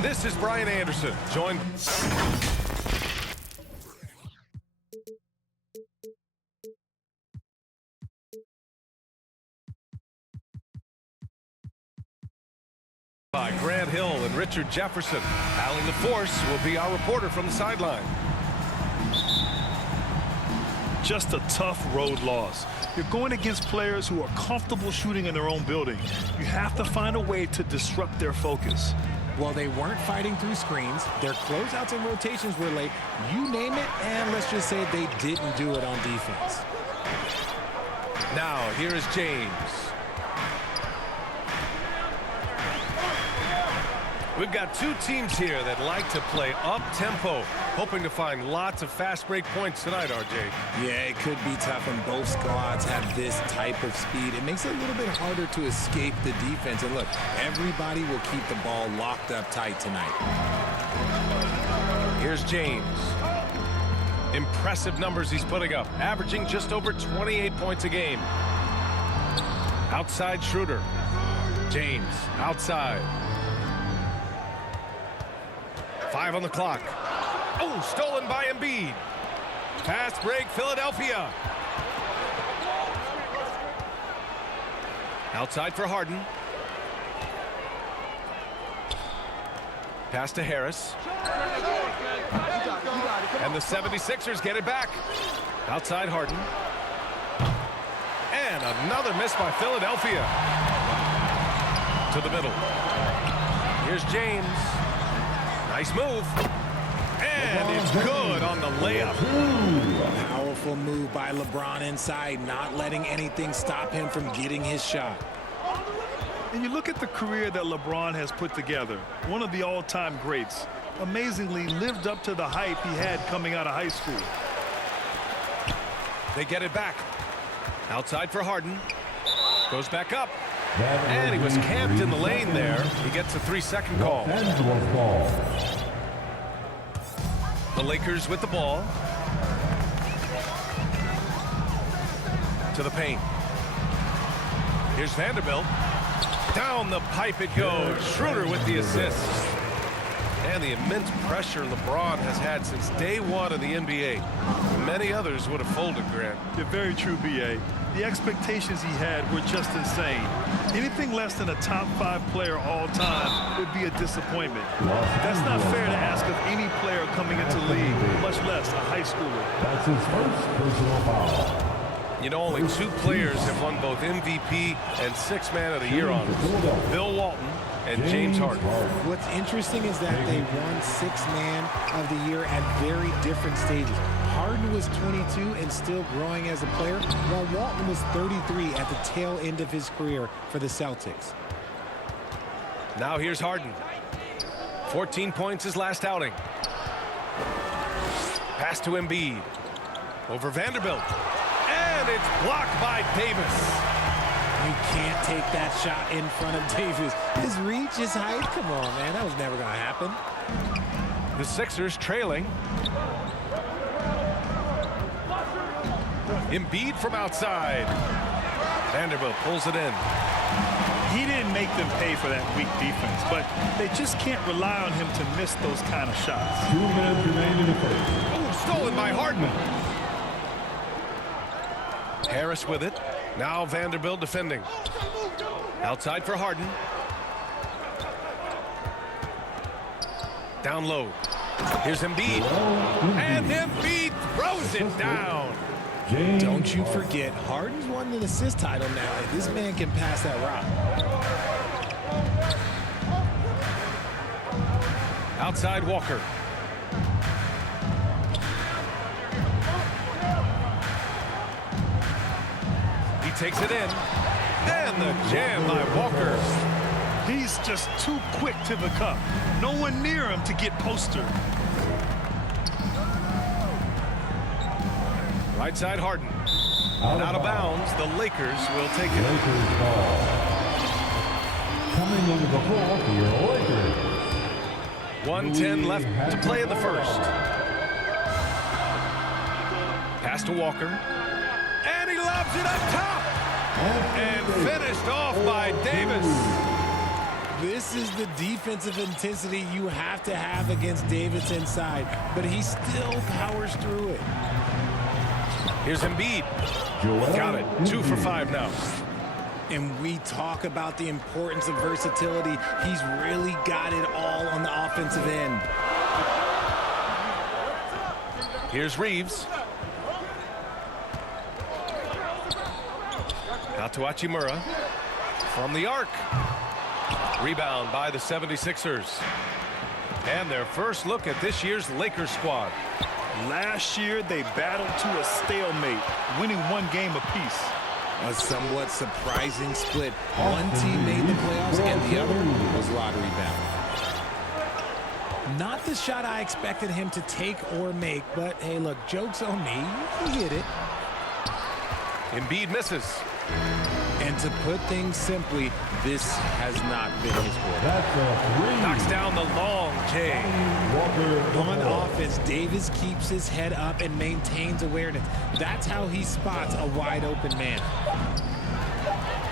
This is Brian Anderson, joined by Grant Hill and Richard Jefferson. Alan LeFuck will be our reporter from the sideline. Just a tough road loss. You're going against players who are comfortable shooting in their own building. You have to find a way to disrupt their focus. Well, they weren't fighting through screens. Their closeouts and rotations were late. You name it, and let's just say they didn't do it on defense. Now, here is James. We've got two teams here that like to play up-tempo, hoping to find lots of fast break points tonight, RJ. Yeah, it could be tough when both squads have this type of speed. It makes it a little bit harder to escape the defense. And look, everybody will keep the ball locked up tight tonight. Here's James. Impressive numbers he's putting up, averaging just over 28 points a game. Outside Schroeder. James, outside. 5 on the clock. Oh, stolen by Embiid. Fast break, Philadelphia. Outside for Harden. Pass to Harris. And the 76ers get it back. Outside Harden. And another miss by Philadelphia. To the middle. Here's James. Nice move. And it's good on the layup. Powerful move by LeBron inside, not letting anything stop him from getting his shot. And you look at the career that LeBron has put together, one of the all-time greats. Amazingly lived up to the hype he had coming out of high school. They get it back. Outside for Harden. Goes back up. And he was camped in the lane there. He gets a 3-second call. The Lakers with the ball. To the paint. Here's Vanderbilt. Down the pipe it goes. Schroeder with the assist. And the immense pressure LeBron has had since day one of the NBA. Many others would have folded, Grant. You're very true, B.A. The expectations he had were just insane. Anything less than a top 5 player all time would be a disappointment. That's not fair to ask of any player coming into the league, much less a high schooler. That's his first personal foul. You know, only 2 players have won both MVP and 6th Man of the Year honors. Bill Walton and James Harden. What's interesting is that they won 6th Man of the Year at very different stages. Harden was 22 and still growing as a player, while Walton was 33 at the tail end of his career for the Celtics. Now here's Harden. 14 points his last outing. Pass to Embiid. Over Vanderbilt. And it's blocked by Davis. You can't take that shot in front of Davis. His reach, his height, come on, man. That was never going to happen. The Sixers trailing. Embiid from outside. Vanderbilt pulls it in. He didn't make them pay for that weak defense, but they just can't rely on him to miss those kind of shots. 2 minutes remain in the first. Oh, stolen by Harden. Harris with it. Now Vanderbilt defending. Outside for Harden. Down low. Here's Embiid. And Embiid throws it down. Don't you forget, Harden's won an assist title now. This man can pass that rock. Outside Walker. He takes it in. And the jam by Walker. He's just too quick to the cup. No one near him to get postered. Right side Harden. Out of bounds. The Lakers will take it. Lakers ball. Coming into the floor for your Lakers. 1:10 left to play in the first. Pass to Walker. And he lobs it up top. And finished off by Davis. This is the defensive intensity you have to have against Davis inside, but he still powers through it. Here's Embiid. Got it. 2 for 5 now. And we talk about the importance of versatility. He's really got it all on the offensive end. Here's Reeves. Out to Hachimura. From the arc. Rebound by the 76ers. And their first look at this year's Lakers squad. Last year, they battled to a stalemate, winning 1 game apiece. A somewhat surprising split. One team made the playoffs and the other was lottery bound. Not the shot I expected him to take or make, but hey, look, joke's on me. He hit it. Embiid misses. And to put things simply, this has not been his quarter. That's a 3. Knocks down the long J. On offense, Davis keeps his head up and maintains awareness. That's how he spots a wide open man.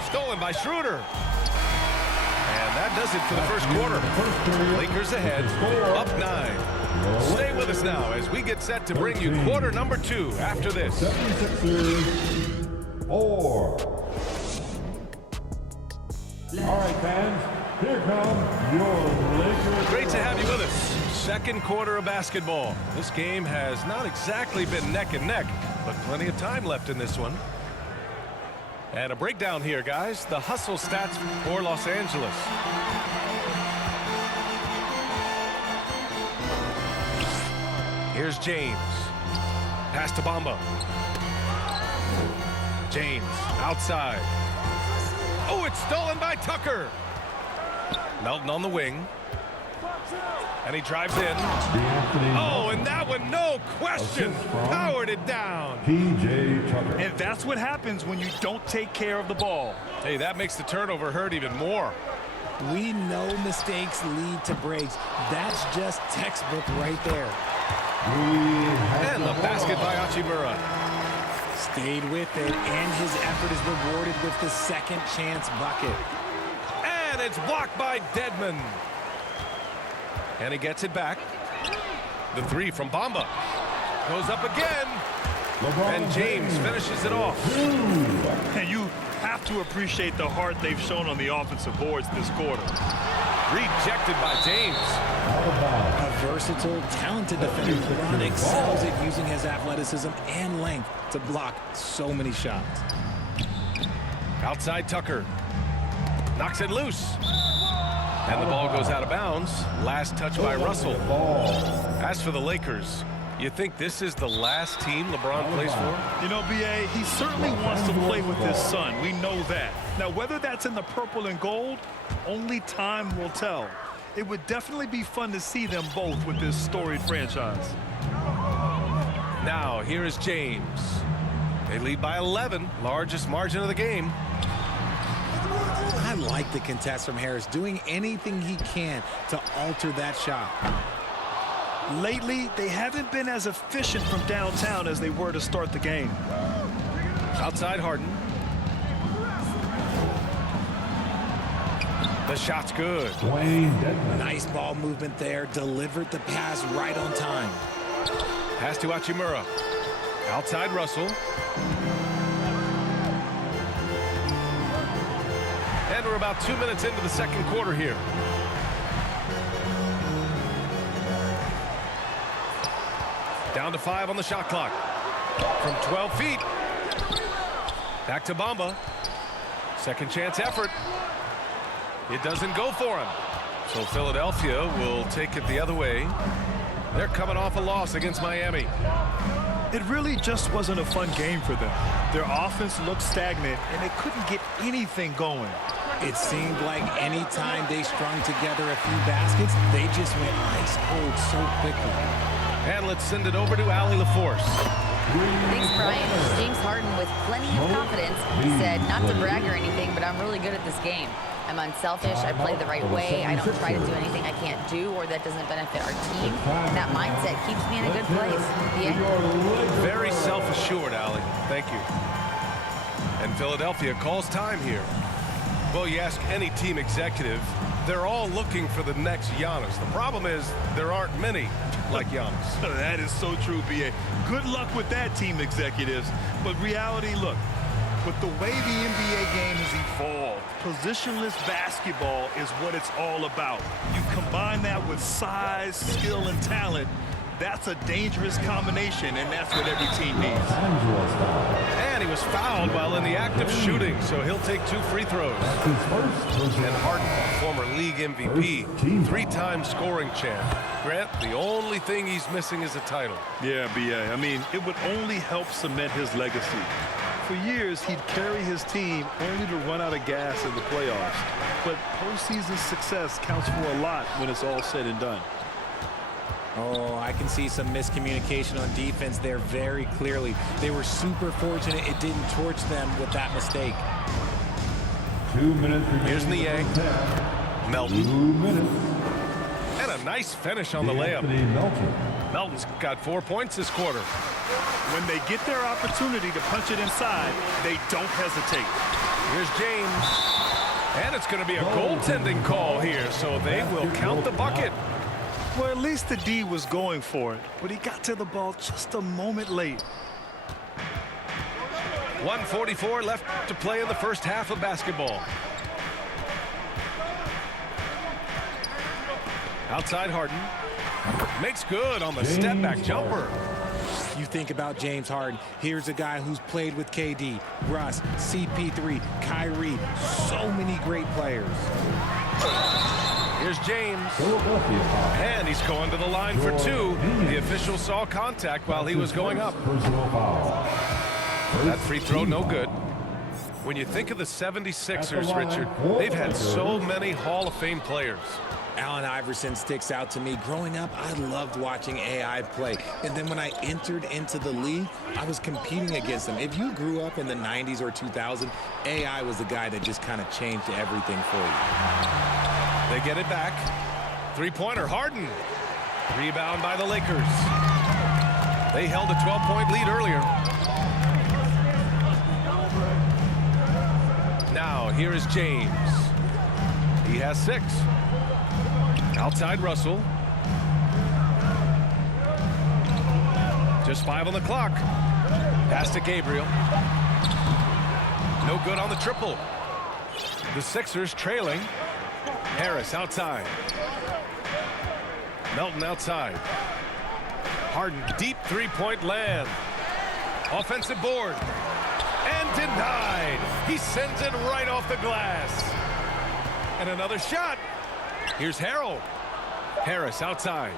Stolen by Schroeder. And that does it for the first quarter. Lakers ahead, up 9. Stay with us now as we get set to bring you quarter number 2 after this. 76ers 4. All right, fans, here come your Lakers. Great to have you with us. Second quarter of basketball. This game has not exactly been neck and neck, but plenty of time left in this one. And a breakdown here, guys. The hustle stats for Los Angeles. Here's James. Pass to Bamba. James outside. Oh, it's stolen by Tucker. Melton on the wing. And he drives in. Oh, and that one, no question, powered it down. P.J. Tucker. And that's what happens when you don't take care of the ball. Hey, that makes the turnover hurt even more. We know mistakes lead to breaks. That's just textbook right there. And the basket by Hachimura. Stayed with it, and his effort is rewarded with the second chance bucket. And it's blocked by Dedmon. And he gets it back. The 3 from Bamba. Goes up again. And James finishes it off. And you have to appreciate the heart they've shown on the offensive boards this quarter. Rejected by James. A versatile, talented defender. LeBron excels at using his athleticism and length to block so many shots. Outside Tucker. Knocks it loose. And the ball goes out of bounds. Last touch by Russell. As for the Lakers, you think this is the last team LeBron plays for? You know, B.A., he certainly wants to play with his son. We know that. Now, whether that's in the purple and gold, only time will tell. It would definitely be fun to see them both with this storied franchise. Now, here is James. They lead by 11, largest margin of the game. I like the contest from Harris, doing anything he can to alter that shot. Lately, they haven't been as efficient from downtown as they were to start the game. Outside Harden. The shot's good. Nice ball movement there. Delivered the pass right on time. Pass to Hachimura. Outside Russell. And we're about 2 minutes into the second quarter here. Down to 5 on the shot clock. From 12 feet. Back to Bamba. Second chance effort. It doesn't go for him. So Philadelphia will take it the other way. They're coming off a loss against Miami. It really just wasn't a fun game for them. Their offense looked stagnant, and they couldn't get anything going. It seemed like any time they strung together a few baskets, they just went ice cold so quickly. And let's send it over to Allie LaForce. Thanks, Brian. James Harden, with plenty of confidence, said, not to brag or anything, but I'm really good at this game. I'm unselfish. I play the right way. I don't try to do anything I can't do or that doesn't benefit our team. And that mindset keeps me in a good place. Very self-assured, Allie. Thank you. And Philadelphia calls time here. Well, you ask any team executive, they're all looking for the next Giannis. The problem is there aren't many like Giannis. That is so true, B.A. Good luck with that, team executives. But reality, look, with the way the NBA game has evolved, positionless basketball is what it's all about. You combine that with size, skill, and talent, that's a dangerous combination, and that's what every team needs. And he was fouled while in the act of shooting, so he'll take 2 free throws. And Harden, former league MVP, 3-time scoring champ. Grant, the only thing he's missing is a title. Yeah, B.A. I mean, it would only help cement his legacy. For years, he'd carry his team only to run out of gas in the playoffs. But postseason success counts for a lot when it's all said and done. Oh, I can see some miscommunication on defense there very clearly. They were super fortunate it didn't torch them with that mistake. 2 minutes. Here's Niang. Melton. 2 minutes. And a nice finish on the layup. Melton's got 4 points this quarter. When they get their opportunity to punch it inside, they don't hesitate. Here's James. And it's going to be a goaltending call here, so they will count the bucket. Well, at least the D was going for it, but he got to the ball just a moment late. 1:44 left to play in the first half of basketball. Outside Harden. Makes good on the step-back jumper. You think about James Harden. Here's a guy who's played with KD, Russ, CP3, Kyrie. So many great players. Here's James. And he's going to the line for 2. The official saw contact while he was going up. That free throw no good. When you think of the 76ers, Richard, they've had so many Hall of Fame players. Allen Iverson sticks out to me. Growing up, I loved watching AI play. And then when I entered into the league, I was competing against him. If you grew up in the 90s or 2000, AI was the guy that just kind of changed everything for you. They get it back. Three-pointer, Harden. Rebound by the Lakers. They held a 12-point lead earlier. Now, here is James. He has 6. Outside Russell. Just 5 on the clock. Pass to Gabriel. No good on the triple. The Sixers trailing. Harris outside. Melton outside. Harden deep 3-point land. Offensive board. And denied. He sends it right off the glass. And another shot. Here's Harrell. Harris outside.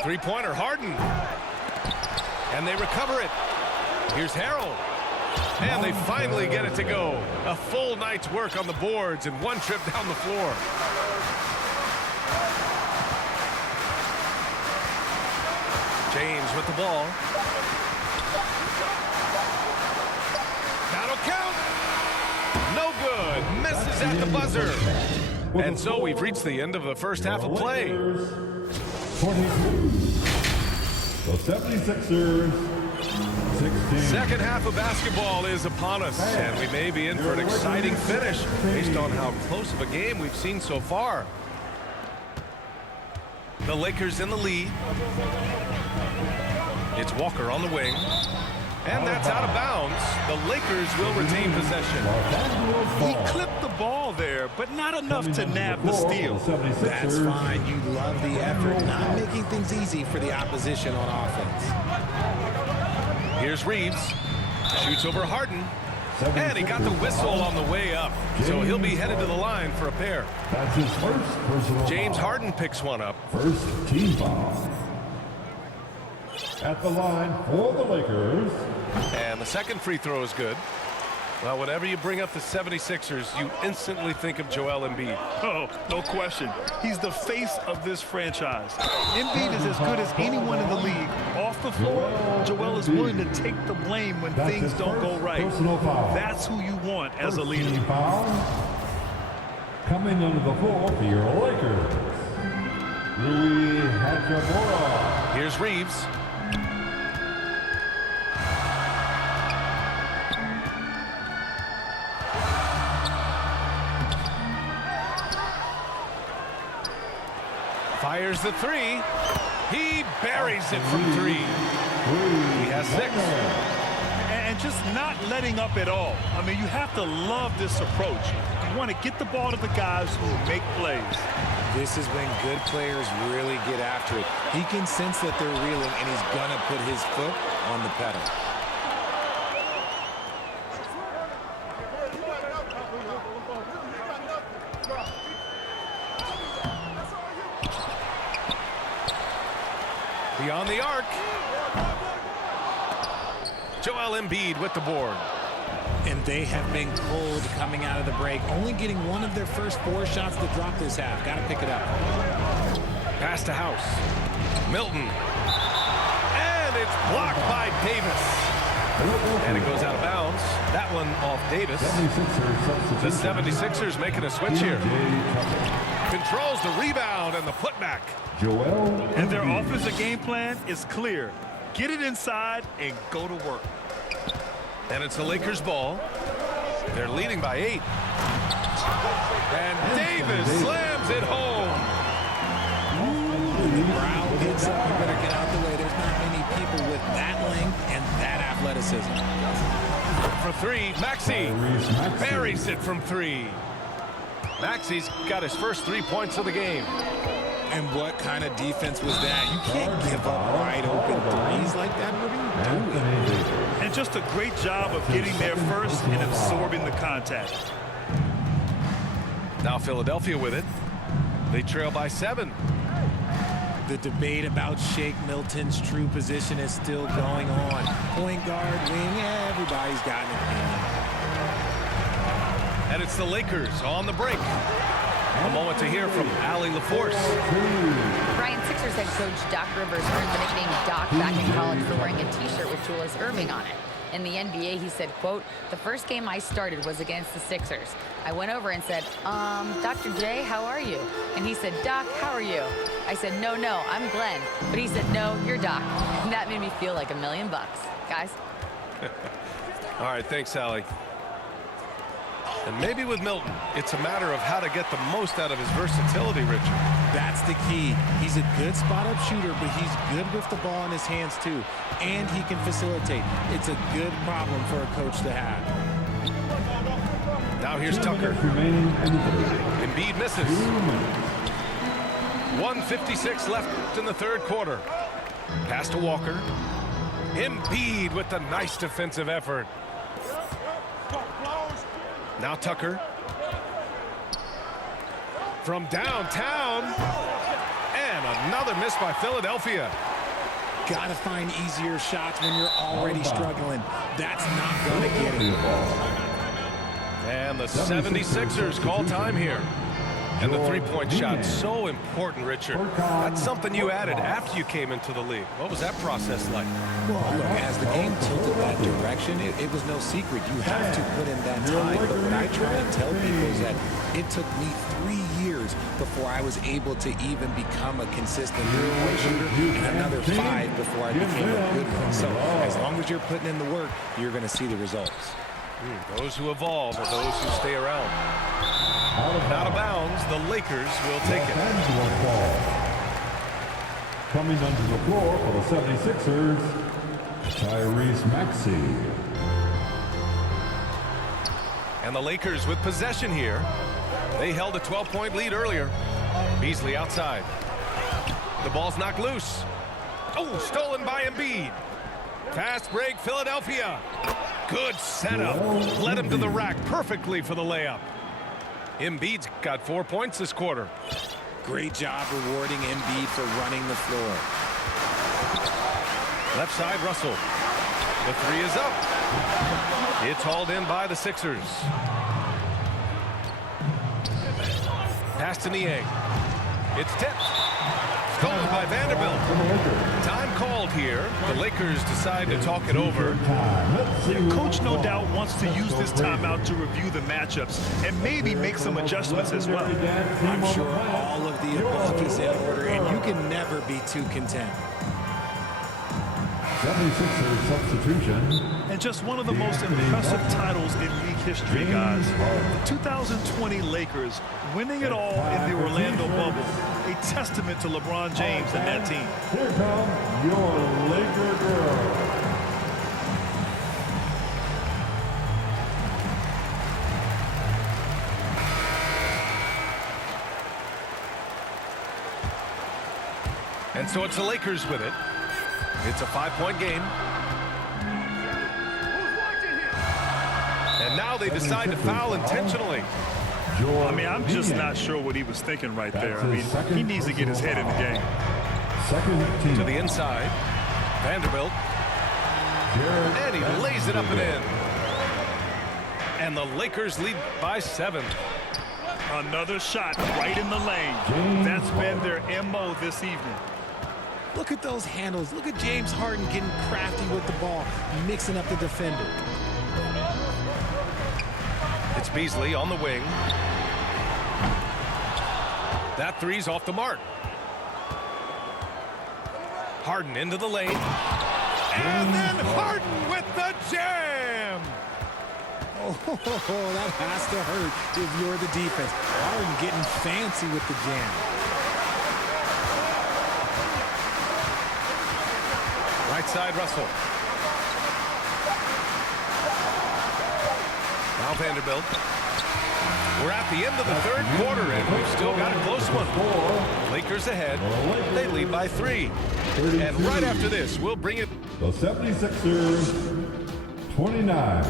3-pointer, Harden. And they recover it. Here's Harrell. And they finally get it to go. A full night's work on the boards and 1 trip down the floor. James with the ball. That'll count. No good. Misses at the buzzer. And so we've reached the end of the first half of play. 22. The 76ers. 16. Second half of basketball is upon us, and we may be in for an exciting finish based on how close of a game we've seen so far. The Lakers in the lead. It's Walker on the wing. And that's out of bounds. The Lakers will retain possession. He clipped the ball there, but not enough to nab the steal. That's fine. You love the effort, not making things easy for the opposition on offense. Here's Reeves. Shoots over Harden. And he got the whistle on the way up. So he'll be headed to the line for a pair. That's his first personal James foul. Harden picks one up. First team foul. At the line for the Lakers. And the second free throw is good. Well, whenever you bring up the 76ers, you instantly think of Joel Embiid. Oh, no question. He's the face of this franchise. Embiid is as good as anyone in the league. Off the floor, Joel is willing to take the blame when things don't go right. That's who you want as a leader. Coming onto the floor for your Lakers, Louis Hachimura. Here's Reeves. Fires the three. He buries it from three. He has 6. And just not letting up at all. I mean, you have to love this approach. You want to get the ball to the guys who make plays. This is when good players really get after it. He can sense that they're reeling, and he's going to put his foot on the pedal. Beyond the arc. Joel Embiid with the board. And they have been cold coming out of the break, only getting one of their first 4 shots to drop this half. Got to pick it up. Pass to House. Milton. And it's blocked by Davis. And it goes out of bounds. That one off Davis. The 76ers making a switch here. Controls the rebound and the putback. And their offensive game plan is clear. Get it inside and go to work. And it's the Lakers' ball. They're leading by 8. And Davis slams it home. The crowd gets up. You better get out the way. There's not many people with that length and that athleticism. For 3, Maxey buries it from 3. Maxey's got his first 3 points of the game. And what kind of defense was that? You can't give up wide open threes like that. What are you doing? And just a great job of getting there first and absorbing the contact. Now Philadelphia with it. They trail by 7. The debate about Shake Milton's true position is still going on. Point guard, wing, everybody's got an opinion. And it's the Lakers on the break. A moment to hear from Allie LaForce. Brian, Sixers head coach Doc Rivers earned the nickname Doc back in college for wearing a T-shirt with Julius Erving on it. In the NBA, he said, quote, "The first game I started was against the Sixers. I went over and said, Dr. J, how are you?" And he said, "Doc, how are you?" I said, no, I'm Glenn." But he said, "No, you're Doc." And that made me feel like $1 million. Guys. All right, thanks, Allie. And maybe with Milton, it's a matter of how to get the most out of his versatility, Richard. That's the key. He's a good spot-up shooter, but he's good with the ball in his hands, too. And he can facilitate. It's a good problem for a coach to have. Now here's Tucker. Embiid misses. 1:56 left in the 3rd quarter. Pass to Walker. Embiid with the nice defensive effort. Now Tucker. From downtown. And another miss by Philadelphia. Got to find easier shots when you're already struggling. That's not going to get it. And the 76ers call time here. And the 3-point shot, so important, Richard. That's something you added after you came into the league. What was that process like? Well, look, as the game tilted that direction, it was no secret. You have to put in that time. But what I try to tell people is that it took me 3 years before I was able to even become a consistent three-point shooter, and another 5 before I became a good one. So as long as you're putting in the work, you're going to see the results. Those who evolve are those who stay around. Out of bounds, the Lakers will take it. Coming onto the floor for the 76ers, Tyrese Maxey. And the Lakers with possession here. They held a 12-point lead earlier. Beasley outside. The ball's knocked loose. Oh, stolen by Embiid. Fast break, Philadelphia. Good setup. Led him to the rack perfectly for the layup. Embiid's got 4 points this quarter. Great job rewarding Embiid for running the floor. Left side, Russell. The three is up. It's hauled in by the Sixers. Pass to Niang. It's tipped. Stolen by Vanderbilt. Time called here. The Lakers decide to talk it over. Coach no doubt wants to use this timeout to review the matchups and maybe make some adjustments as well. I'm sure all of the above is in order, and you can never be too content. 76ers substitution. And just one of the most impressive titles in league history, guys. The 2020 Lakers winning it all in the Orlando bubble. A testament to LeBron James and that team. Here come your Laker girls. And so it's the Lakers with it. It's a 5-point game. And now they decide to foul intentionally. I mean, I'm just not sure what he was thinking right there. I mean, he needs to get his head in the game. Second team. To the inside. Vanderbilt. And he lays it up and in. And the Lakers lead by 7. Another shot right in the lane. That's been their MO this evening. Look at those handles. Look at James Harden getting crafty with the ball, mixing up the defender. It's Beasley on the wing. That three's off the mark. Harden into the lane. And then Harden with the jam. Oh, that has to hurt if you're the defense. Harden getting fancy with the jam. Right side, Russell. Now Vanderbilt. We're at the end of the third quarter, and we've still got a close one. Lakers ahead. They lead by 3. And right after this, we'll bring it. The 76ers, 29.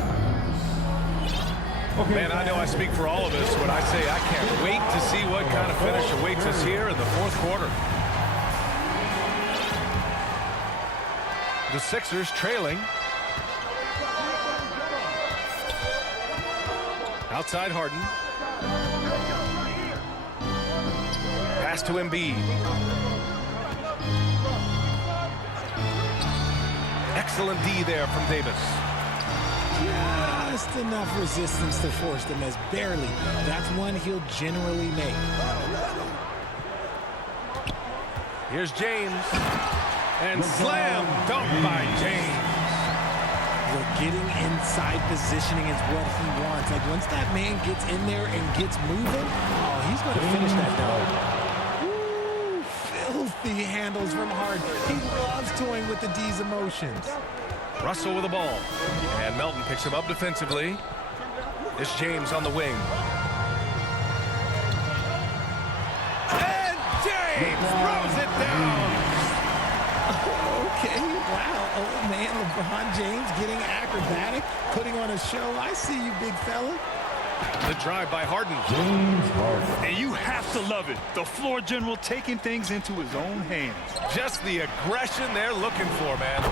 Okay. Man, I know I speak for all of us when I say I can't wait to see what kind of finish awaits us here in the fourth quarter. The Sixers trailing. Outside Harden. Pass to Embiid. Excellent D there from Davis. Just enough resistance to force them as barely. That's one he'll generally make. Here's James. And slam dunk by James. Look, getting inside positioning is what he wants. Like, once that man gets in there and gets moving, oh, he's going to finish that dunk. Ooh, filthy handles from Harden. He loves toying with the D's emotions. Russell with the ball. And Melton picks him up defensively. It's James on the wing. And James throws it down. Okay, wow. Old man LeBron James getting acrobatic, putting on a show. I see you, big fella. The drive by Harden. James Harden. And you have to love it. The floor general taking things into his own hands. Just the aggression they're looking for, man.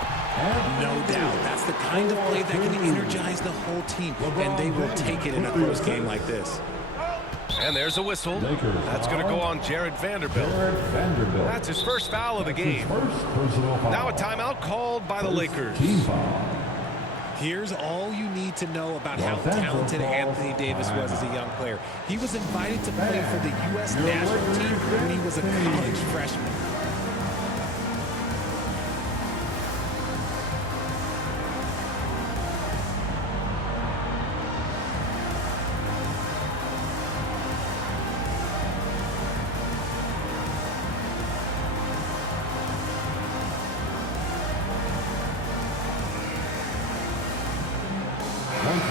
No doubt. That's the kind of play that can energize the whole team, and they will take it in a close game like this. And there's a whistle. That's going to go on Jared Vanderbilt. That's his first foul of the game. Now a timeout called by the Lakers. Here's all you need to know about how talented Anthony Davis was as a young player. He was invited to play for the U.S. national team when he was a college freshman.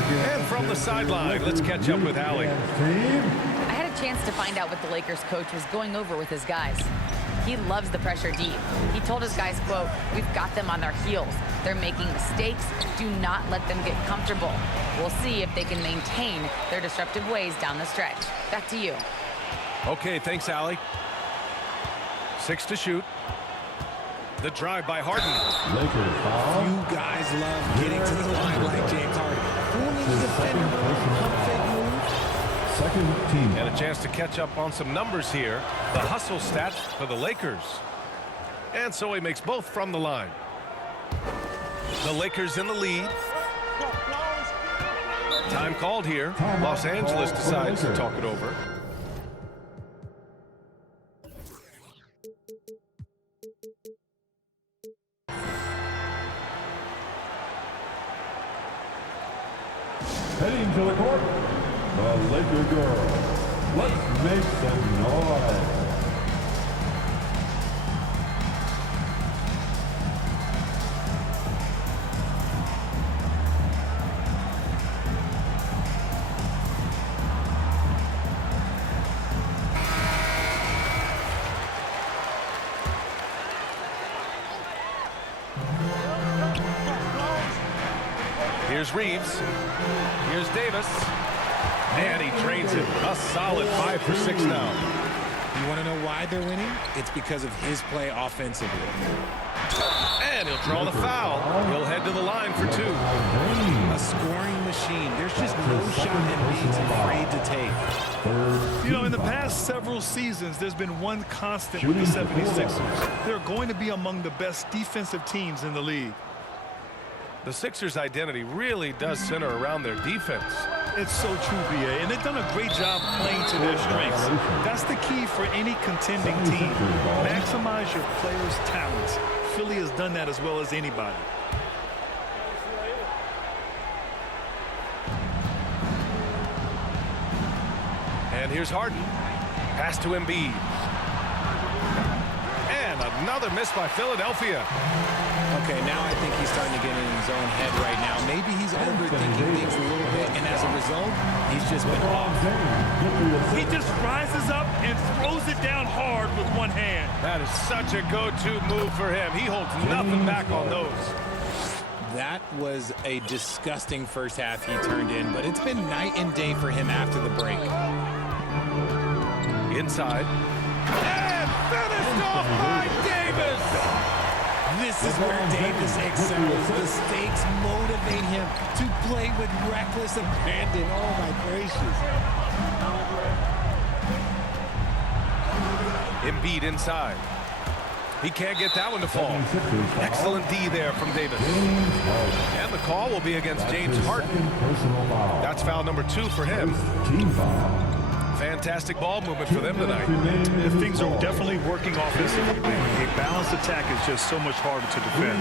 And from the sideline, let's catch up with Allie. I had a chance to find out what the Lakers coach was going over with his guys. He loves the pressure deep. He told his guys, quote, "We've got them on their heels. They're making mistakes. Do not let them get comfortable. We'll see if they can maintain their disruptive ways down the stretch." Back to you. Okay, thanks, Allie. 6 to shoot. The drive by Harden. Lakers foul. You guys love getting to the line like James Harden. Fooling the defender with a pump fake move. Second team. And a chance to catch up on some numbers here. The hustle stats for the Lakers. And so he makes both from the line. The Lakers in the lead. Time called here. Los Angeles decides to talk it over. Heading to the court, the Laker girls. Let's make some noise. Here's Reeves. Here's Davis. And he drains it. A solid 5 for 6 now. You want to know why they're winning? It's because of his play offensively. And he'll draw the foul. He'll head to the line for 2. A scoring machine. There's just no shot Embiid's afraid to take. You know, in the past several seasons, there's been one constant with the 76ers. They're going to be among the best defensive teams in the league. The Sixers' identity really does center around their defense. It's so true, B.A., and they've done a great job playing to their strengths. That's the key for any contending team. Maximize your players' talents. Philly has done that as well as anybody. And here's Harden. Pass to Embiid. And another miss by Philadelphia. Okay, now I think he's starting to get in his own head right now. Maybe he's overthinking things a little bit, and as a result, he's just been off. He just rises up and throws it down hard with one hand. That is such a go-to move for him. He holds nothing back on those. That was a disgusting first half he turned in, but it's been night and day for him after the break. Inside. And finished off by Davis! This is where Davis excels. The stakes motivate him to play with reckless abandon. Oh, my gracious. Embiid inside. He can't get that one to fall. Excellent D there from Davis. And the call will be against James Harden. That's foul number 2 for him. Fantastic ball movement for them tonight. Things are definitely working offensively. A balanced attack is just so much harder to defend.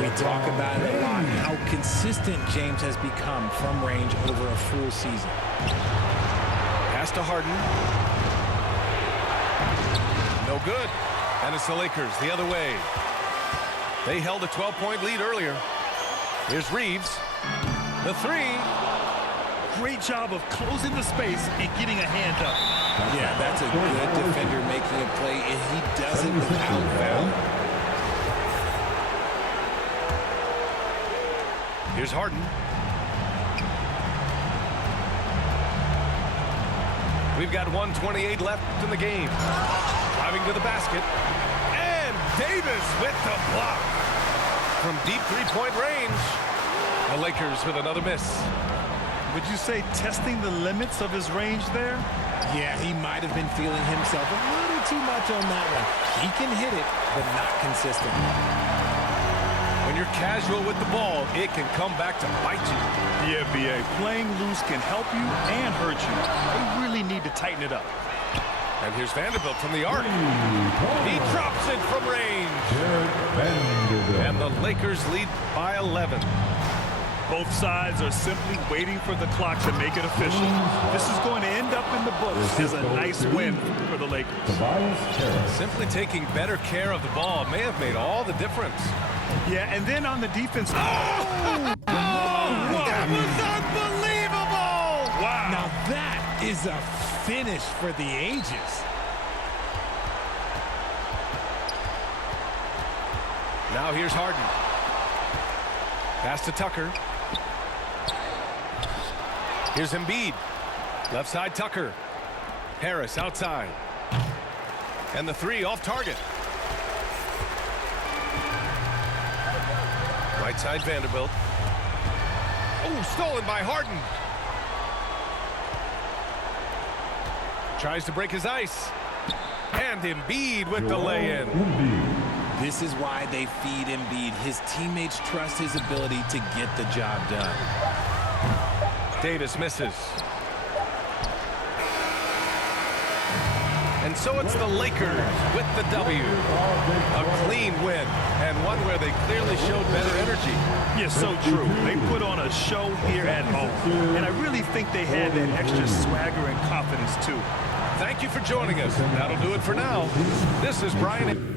We talk about it a lot, how consistent James has become from range over a full season. Pass to Harden. No good. And it's the Lakers the other way. They held a 12-point lead earlier. Here's Reeves. The 3. Great job of closing the space and getting a hand up. Yeah, that's a good defender making a play, and he does it without foul. Here's Harden. We've got 1:28 left in the game. Driving to the basket. And Davis with the block. From deep three-point range. The Lakers with another miss. Would you say testing the limits of his range there? Yeah, he might have been feeling himself a little too much on that one. He can hit it, but not consistent. When you're casual with the ball, it can come back to bite you. Yeah, B.A., playing loose can help you and hurt you. They really need to tighten it up. And here's Vanderbilt from the arc. He drops it from range. And the Lakers lead by 11. Both sides are simply waiting for the clock to make it official. This is going to end up in the books as a nice win for the Lakers. Simply taking better care of the ball may have made all the difference. Yeah, and then on the defense. That was unbelievable! Wow. Now that is a finish for the ages. Now here's Harden. Pass to Tucker. Here's Embiid. Left side Tucker. Harris outside. And the 3 off target. Right side Vanderbilt. Oh, stolen by Harden. Tries to break his ice. And Embiid with the lay-in. This is why they feed Embiid. His teammates trust his ability to get the job done. Davis misses. And so it's the Lakers with the W. A clean win, and one where they clearly showed better energy. Yeah, so true. They put on a show here at home, and I really think they had that extra swagger and confidence, too. Thank you for joining us. That'll do it for now. This is Brian.